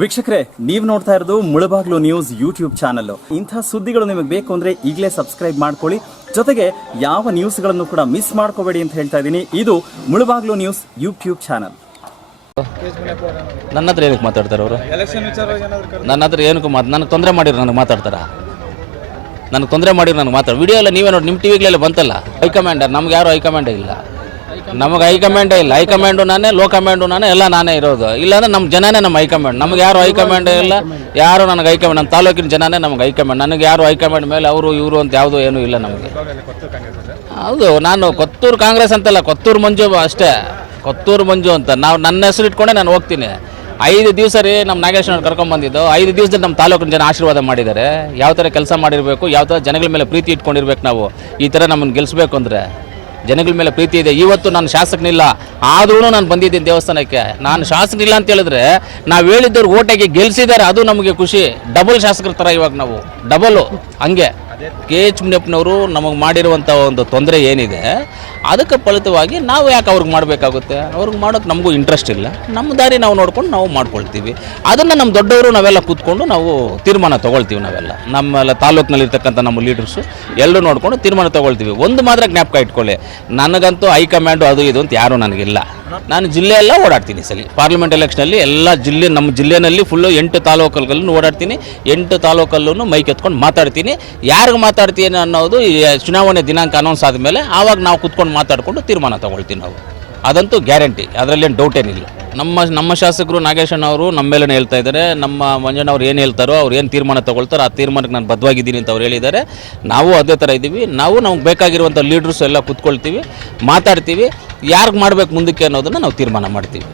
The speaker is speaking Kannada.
ವೀಕ್ಷಕರೇ ನೀವು ನೋಡ್ತಾ ಇರೋದು ಮುಳಬಾಗ್ಲು ನ್ಯೂಸ್ ಯೂಟ್ಯೂಬ್ ಚಾನಲ್ ಇಂಥ ಸುದ್ದಿಗಳು ನಿಮಗೆ ಬೇಕು ಅಂದ್ರೆ ಈಗಲೇ ಸಬ್ಸ್ಕ್ರೈಬ್ ಮಾಡ್ಕೊಳ್ಳಿ ಜೊತೆಗೆ ಯಾವ ನ್ಯೂಸ್ಗಳನ್ನು ಕೂಡ ಮಿಸ್ ಮಾಡ್ಕೋಬೇಡಿ ಅಂತ ಹೇಳ್ತಾ ಇದ್ದೀನಿ ಇದು ಮುಳಬಾಗ್ಲು ನ್ಯೂಸ್ ಯೂಟ್ಯೂಬ್ ಚಾನಲ್ ನನ್ನ ಹತ್ರ ಏನಕ್ಕೆ ಮಾತಾಡ್ತಾರೆ ಅವರು ನನ್ನ ಹತ್ರ ಏನಕ್ಕೂ ಮಾತು ನನಗೆ ತೊಂದರೆ ಮಾಡಿರೋ ನನಗೆ ಮಾತಾಡ್ತಾರ ನನಗೆ ತೊಂದರೆ ಮಾಡಿರೋ ನನಗೆ ಮಾತಾಡ ವಿಡಿಯೋ ಎಲ್ಲ ನೀವೇ ನೋಡಿ ನಿಮ್ಮ ಟಿವಿಗಳೆಲ್ಲ ಬಂತಲ್ಲ ಹೈಕಮಾಂಡರ್ ನಮ್ಗೆ ಯಾರು ಹೈಕಮಾಂಡೇ ಇಲ್ಲ ನಮಗೆ ಹೈಕಮಾಂಡ್ ಇಲ್ಲ ಹೈಕಮಾಂಡು ನಾನೇ ಲೋ ಕಮಾಂಡು ನಾನೇ ಎಲ್ಲ ನಾನೇ ಇರೋದು ಇಲ್ಲಾಂದ್ರೆ ನಮ್ಮ ಜನನೇ ನಮ್ಮ ಹೈಕಮಾಂಡ್ ನಮ್ಗೆ ಯಾರು ಹೈಕಮಾಂಡೇ ಇಲ್ಲ ಯಾರು ನನಗೆ ಹೈಕಮಾಂಡ್ ನಮ್ಮ ತಾಲೂಕಿನ ಜನನೇ ನಮ್ಗೆ ಹೈಕಮಾಂಡ್ ನನಗೆ ಯಾರು ಹೈಕಮಾಂಡ್ ಮೇಲೆ ಅವರು ಇವರು ಅಂತ ಯಾವುದೂ ಏನೂ ಇಲ್ಲ ನಮಗೆ ಹೌದು ನಾನು ಕೊತ್ತೂರು ಕಾಂಗ್ರೆಸ್ ಅಂತಲ್ಲ ಕೊತ್ತೂರು ಮಂಜು ಅಷ್ಟೇ ಕೊತ್ತೂರು ಮಂಜು ಅಂತ ನಾವು ನನ್ನ ಹೆಸರು ಇಟ್ಕೊಂಡೆ ನಾನು ಹೋಗ್ತೀನಿ ಐದು ದಿವಸ ರೀ ನಮ್ಮ ನಾಗೇಶ್ವರ ಕರ್ಕೊಂಡ್ಬಂದಿದ್ದು ಐದು ದಿವಸದಲ್ಲಿ ನಮ್ಮ ತಾಲೂಕಿನ ಜನ ಆಶೀರ್ವಾದ ಮಾಡಿದ್ದಾರೆ ಯಾವ ಥರ ಕೆಲಸ ಮಾಡಿರಬೇಕು ಯಾವ ಥರ ಜನಗಳ ಮೇಲೆ ಪ್ರೀತಿ ಇಟ್ಕೊಂಡಿರ್ಬೇಕು ನಾವು ಈ ಥರ ನಮ್ಮನ್ನು ಗೆಲ್ಲಿಸ್ಬೇಕು ಅಂದರೆ ಜನಗಳ ಮೇಲೆ ಪ್ರೀತಿ ಇದೆ ಇವತ್ತು ನಾನು ಶಾಸಕನಿಲ್ಲ ಆದ್ರೂ ನಾನು ಬಂದಿದ್ದೀನಿ ದೇವಸ್ಥಾನಕ್ಕೆ ನಾನು ಶಾಸಕನಿಲ್ಲ ಅಂತ ಹೇಳಿದ್ರೆ ನಾವು ಹೇಳಿದ್ದವ್ರು ಓಟಾಗಿ ಗೆಲ್ಸಿದ್ದಾರೆ ಅದು ನಮಗೆ ಖುಷಿ ಡಬಲ್ ಶಾಸಕರ ಥರ ಇವಾಗ ನಾವು ಡಬಲು ಹಂಗೆ ಕೆ ಎಚ್ ಮುನಿಯಪ್ಪನವರು ನಮಗೆ ಮಾಡಿರುವಂಥ ಒಂದು ತೊಂದರೆ ಏನಿದೆ ಅದಕ್ಕೆ ಫಲಿತವಾಗಿ ನಾವು ಯಾಕೆ ಅವ್ರಿಗೆ ಮಾಡಬೇಕಾಗುತ್ತೆ ಅವ್ರಿಗೆ ಮಾಡೋಕ್ಕೆ ನಮಗೂ ಇಂಟ್ರೆಸ್ಟ್ ಇಲ್ಲ ನಮ್ಮ ದಾರಿ ನಾವು ನೋಡ್ಕೊಂಡು ನಾವು ಮಾಡ್ಕೊಳ್ತೀವಿ ಅದನ್ನು ನಮ್ಮ ದೊಡ್ಡವರು ನಾವೆಲ್ಲ ಕೂತ್ಕೊಂಡು ನಾವು ತೀರ್ಮಾನ ತೊಗೊಳ್ತೀವಿ ನಾವೆಲ್ಲ ನಮ್ಮೆಲ್ಲ ತಾಲೂಕಿನಲ್ಲಿರ್ತಕ್ಕಂಥ ನಮ್ಮ ಲೀಡರ್ಸು ಎಲ್ಲರೂ ನೋಡಿಕೊಂಡು ತೀರ್ಮಾನ ತೊಗೊಳ್ತೀವಿ ಒಂದು ಮಾತ್ರ ಜ್ಞಾಪಕ ಇಟ್ಕೊಳ್ಳಿ ನನಗಂತೂ ಹೈಕಮಾಂಡು ಅದು ಇದು ಅಂತ ಯಾರೂ ನನಗಿಲ್ಲ ನಾನು ಜಿಲ್ಲೆಯೆಲ್ಲ ಓಡಾಡ್ತೀನಿ ಸಲ ಪಾರ್ಲಿಮೆಂಟ್ ಎಲೆಕ್ಷನಲ್ಲಿ ಎಲ್ಲ ಜಿಲ್ಲೆ ನಮ್ಮ ಜಿಲ್ಲೆಯಲ್ಲಿ ಫುಲ್ಲು ಎಂಟು ತಾಲೂಕಲ್ಲೂ ಓಡಾಡ್ತೀನಿ ಎಂಟು ತಾಲೂಕಲ್ಲೂ ಮೈಕ್ ಎತ್ಕೊಂಡು ಮಾತಾಡ್ತೀನಿ ಯಾರಿಗೆ ಮಾತಾಡ್ತೀನಿ ಅನ್ನೋದು ಚುನಾವಣೆ ದಿನಾಂಕ ಅನೌನ್ಸ್ ಆದಮೇಲೆ ಆವಾಗ ನಾವು ಕೂತ್ಕೊಂಡು ಕೂತ್ಕೊಂಡು ಮಾತಾಡಿಕೊಂಡು ತೀರ್ಮಾನ ತಗೊಳ್ತೀವಿ ನಾವು ಅದಂತೂ ಗ್ಯಾರಂಟಿ ಅದರಲ್ಲೇನು ಡೌಟ್ ಏನಿಲ್ಲ ನಮ್ಮ ನಮ್ಮ ಶಾಸಕರು ನಾಗೇಶಣ್ಣ ಅವರು ನಮ್ಮ ಮೇಲೇ ಹೇಳ್ತಾ ಇದ್ದಾರೆ ನಮ್ಮ ಮಂಜಣ್ಣ ಅವ್ರು ಏನು ಹೇಳ್ತಾರೋ ಅವ್ರು ಏನು ತೀರ್ಮಾನ ತಗೊಳ್ತಾರೋ ಆ ತೀರ್ಮಾನಕ್ಕೆ ನಾನು ಬದ್ಧವಾಗಿದ್ದೀನಿ ಅಂತ ಅವ್ರು ಹೇಳಿದ್ದಾರೆ ನಾವು ಅದೇ ಥರ ಇದ್ದೀವಿ ನಾವು ನಮ್ಗೆ ಬೇಕಾಗಿರುವಂಥ ಲೀಡ್ರಸ್ ಎಲ್ಲ ಕೂತ್ಕೊಳ್ತೀವಿ ಮಾತಾಡ್ತೀವಿ ಯಾರಿಗೆ ಮಾಡಬೇಕು ಮುಂದಕ್ಕೆ ಅನ್ನೋದನ್ನು ನಾವು ತೀರ್ಮಾನ ಮಾಡ್ತೀವಿ